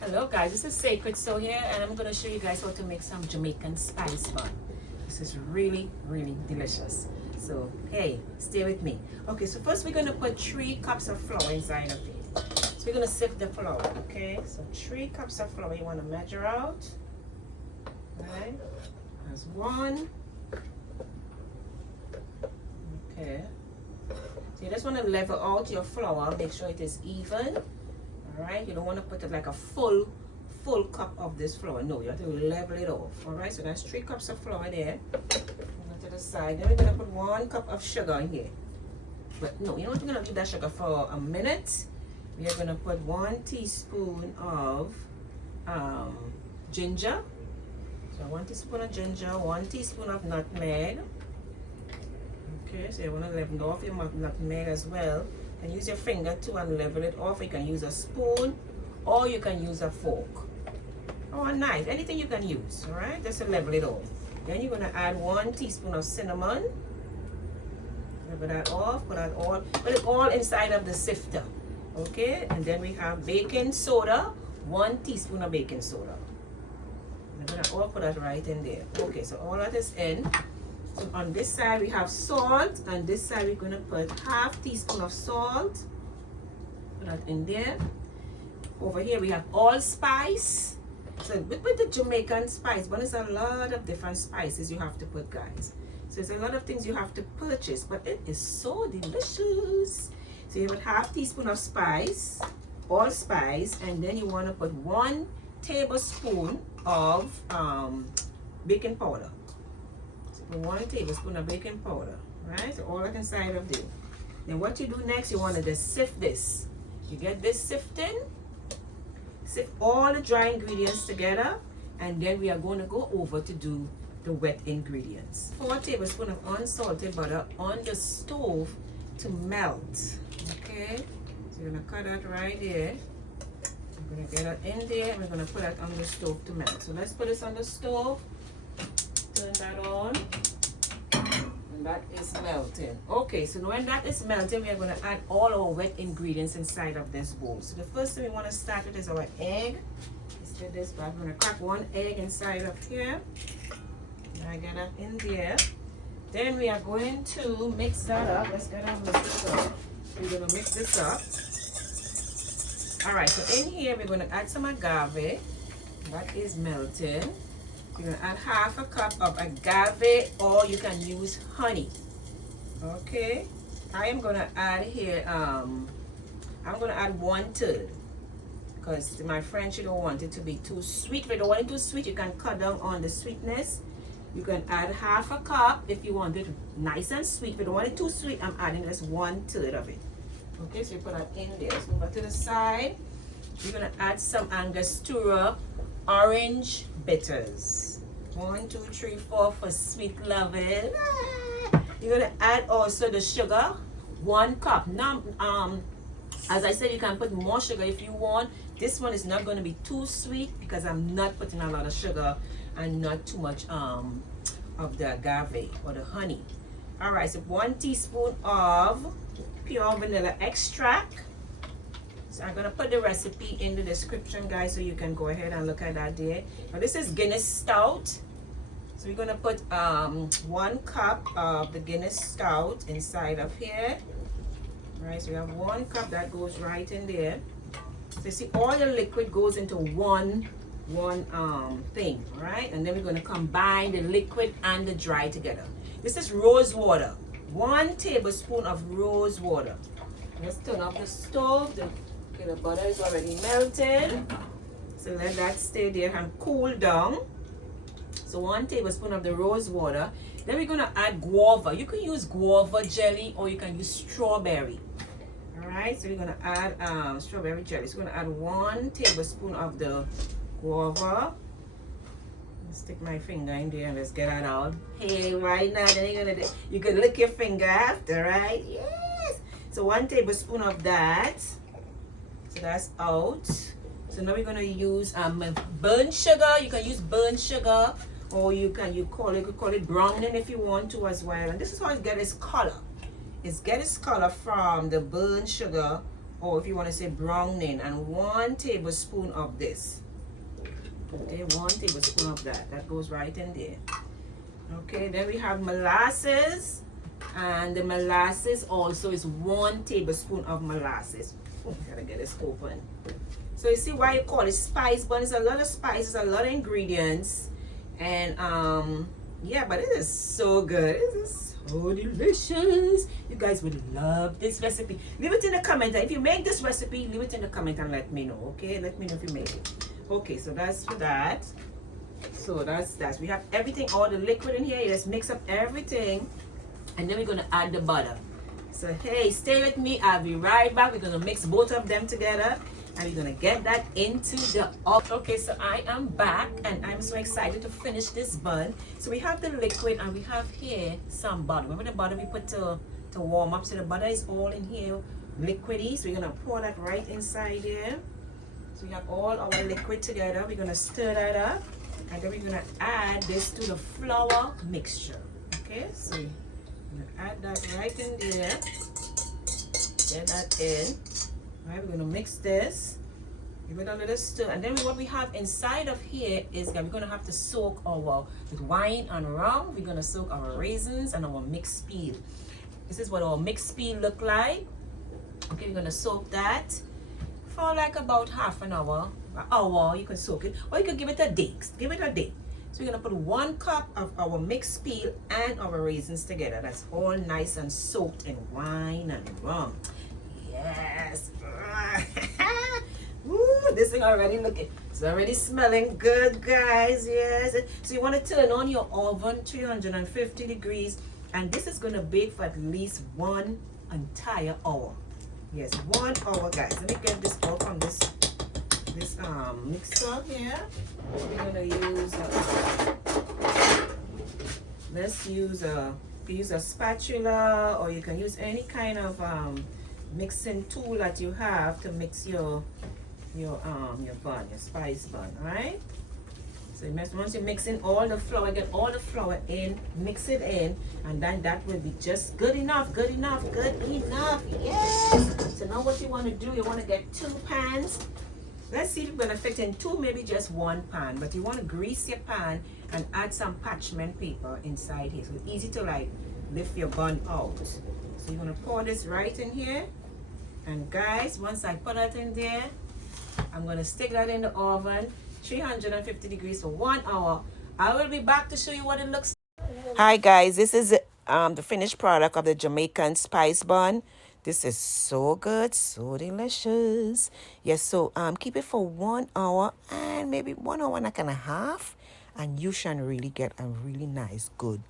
Hello guys, this is Sacred So here, and I'm going to show you guys how to make some Jamaican spice bun. This is really delicious. So hey, stay with me. Okay, so first we're going to put 3 cups of flour inside of it. So we're going to sift the flour, okay? So 3 cups of flour you want to measure out. Right? That's 1. Okay. So you just want to level out your flour, make sure it is even. Alright, you don't want to put it like a full cup of this flour. No, you have to level it off. Alright, so that's 3 cups of flour there. Go to the side. Then we're going to put 1 cup of sugar in here. But no, you know what, we're going to do that sugar for a minute. We are going to put 1 teaspoon of ginger. So 1 teaspoon of ginger, 1 teaspoon of nutmeg. Okay, so you want to level off your nutmeg as well. You can use your finger too and level it off. You can use a spoon or you can use a fork or a knife, anything you can use. All right, just to level it off. Then you're going to add 1 teaspoon of cinnamon. Level that off, put it all inside of the sifter. Okay, and then we have baking soda, 1 teaspoon of baking soda. Level that off, put that right in there. Okay, so all that is in. So on this side we have salt, and this side we're going to put ½ teaspoon of salt. Put that in there. Over here we have allspice. So with the Jamaican spice, but it's a lot of different spices you have to put, guys. So there's a lot of things you have to purchase, but it is so delicious. So you have ½ teaspoon of spice, allspice, and then you want to put 1 tablespoon of baking powder. 1 tablespoon of baking powder, right? So all that inside of there. Then what you do next, you want to just sift this. You get this sifting, sift all the dry ingredients together, and then we are going to go over to do the wet ingredients. 4 tablespoons of unsalted butter on the stove to melt. Okay, so you're going to cut that right there. We're going to get it in there, and we're going to put that on the stove to melt. So let's put this on the stove. Turn that on, and that is melting. Okay, so when that is melting, we are going to add all our wet ingredients inside of this bowl. So the first thing we want to start with is our egg. Let's get this back. We're going to crack 1 egg inside of here. I get that in there. Then we are going to mix that up. Let's get our mix up. We're going to mix this up. All right, so in here we're going to add some agave. That is melting. You're going to add ½ cup of agave, or you can use honey. Okay, I am going to add here, I'm going to add 1/3, because my friend, she don't want it to be too sweet. If you don't want it too sweet, you can cut down on the sweetness. You can add ½ cup if you want it nice and sweet. If you don't want it too sweet, I'm adding just 1/3 of it. Okay, so you put that in there. So move that to the side. You're going to add some Angostura orange bitters. 1, 2, 3, 4 for sweet loving. You're gonna add also the sugar, 1 cup. Now, as I said, you can put more sugar if you want. This one is not going to be too sweet because I'm not putting a lot of sugar and not too much of the agave or the honey. All right, so 1 teaspoon of pure vanilla extract. So I'm gonna put the recipe in the description, guys, so you can go ahead and look at that there. Now this is Guinness stout. So we're gonna put 1 cup of the Guinness stout inside of here. All right, so we have 1 cup that goes right in there. So you see, all the liquid goes into one thing, all right? And then we're gonna combine the liquid and the dry together. This is rose water, 1 tablespoon of rose water. Let's turn off the stove. The butter is already melted, so let that stay there and cool down. So 1 tablespoon of the rose water. Then we're going to add guava. You can use guava jelly or you can use strawberry. All right, so we're going to add strawberry jelly. So we're going to add 1 tablespoon of the guava. Stick my finger in there and let's get that out. Hey, right now, then you can lick your finger after, right? Yes. So 1 tablespoon of that. So that's out. So now we're gonna use burnt sugar. You can use burnt sugar, or you could call it browning if you want to as well. And this is how it gets its color. It's get its color from the burnt sugar or if you want to say browning, and 1 tablespoon of this. Okay, 1 tablespoon of that. That goes right in there. Okay, then we have molasses, and the molasses also is 1 tablespoon of molasses. Oh, gotta get this open. So you see why you call it spice bun. It's a lot of spices, a lot of ingredients, and yeah, but it is so good. It is so delicious. You guys would love this recipe. Leave it in the comment. If you make this recipe, leave it in the comment and let me know. Okay, let me know if you make it. Okay, so that's for that. So that's we have everything, all the liquid in here. You just mix up everything, and then we're gonna add the butter. So hey, stay with me. I'll be right back. We're gonna mix both of them together, and we're gonna get that into the oven. Okay, so I am back, and I'm so excited to finish this bun. So we have the liquid, and we have here some butter. Remember the butter we put to warm up? So the butter is all in here, liquidy. So we're gonna pour that right inside here. So we have all our liquid together. We're gonna stir that up, and then we're gonna add this to the flour mixture. Okay, so we're gonna add that right in there. Get that in. All right, we're gonna mix this. Give it a little stir, and then what we have inside of here is that we're gonna have to soak our with wine and rum. We're gonna soak our raisins and our mixed peel. This is what our mixed peel look like. Okay, we're gonna soak that for like about half an hour. You can soak it, or you can give it a day. Give it a day. So we're gonna put 1 cup of our mixed peel and our raisins together. That's all nice and soaked in wine and rum. Yes. Ooh, this thing already looking. It's already smelling good, guys. Yes. So you want to turn on your oven 350 degrees, and this is gonna bake for at least 1 entire hour. Yes, 1 hour, guys. Let me get this out from this mixer here. We're gonna use let's use you can use a spatula, or you can use any kind of mixing tool that you have to mix your bun, your spice bun. All right, so once you mix in all the flour, get all the flour in, mix it in, and then that will be just good enough. Yes. So now what you want to do, you want to get 2 pans. Let's see if we're gonna fit in 2, maybe just 1 pan, but you want to grease your pan and add some parchment paper inside here, so it's easy to like lift your bun out. So you're gonna pour this right in here, and guys, once I put it in there, I'm gonna stick that in the oven 350 degrees for 1 hour. I will be back to show you what it looks like. Hi guys, this is the finished product of the Jamaican spice bun. This is so good, so delicious. Yes, so keep it for 1 hour, and maybe 1 hour and a half, and you shall really get a really nice good